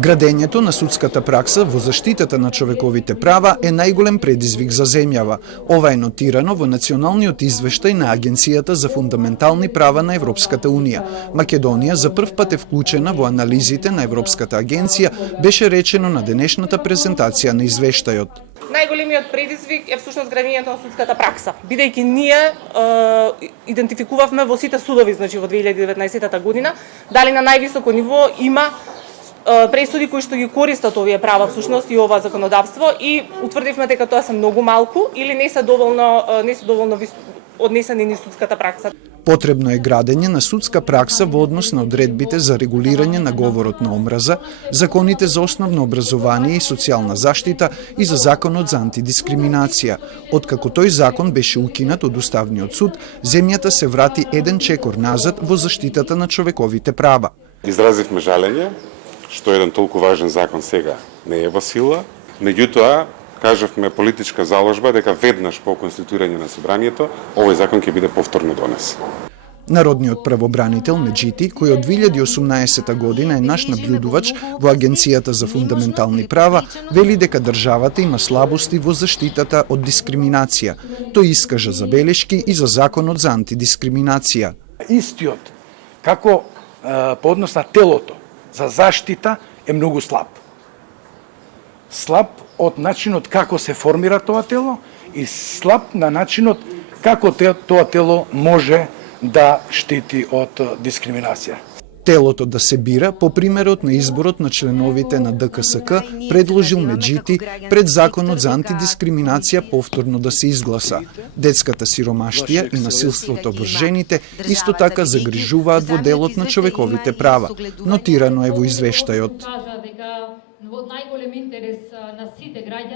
Градењето на судската пракса во заштитата на човековите права е најголем предизвик за земјава. Ова е нотирано во националниот извештај на Агенцијата за фундаментални права на Европската Унија. Македонија за прв пат е вклучена во анализите на Европската агенција, беше речено на денешната презентација на извештајот. Најголемиот предизвик е всушност градењето на судската пракса, бидејќи ние идентификувавме во сите судови, значи во 2019 година, дали на највисоко ниво има пресуди кои што ги користат овие права всушност и ова законодавство и утврдивме дека тоа се многу малку или не се доволно однесени низ судската пракса. Потребно е градење на судска пракса во однос на одредбите за регулирање на говорот на омраза, законите за основно образование и социјална заштита и за законот за антидискриминација. Откако тој закон беше укинат од Уставниот суд, земјата се врати еден чекор назад во заштитата на човековите права. Изразивме жалење што еден толку важен закон сега не е во сила, меѓутоа кажавме политичка заложба дека веднаш по конституирање на собранието овој закон ќе биде повторно донесен. Народниот правобранител Меджити, кој од 2018 година е наш наблюдувач во Агенцијата за фундаментални права, вели дека државата има слабости во заштитата од дискриминација. Тој искажа забелешки и за законот за антидискриминација. Истиот, како по однос на телото за заштита е многу слаб. Слаб од начинот како се формира тоа тело и слаб на начинот како тоа тело може да штити од дискриминација. Телото да се бира по примерот на изборот на членовите на ДКСК предложил Меджити пред законот за антидискриминација повторно да се изгласа. Детската сиромаштија и насилството врз жените исто така загрижуваат во делот на човековите права. Нотирано е во извештајот.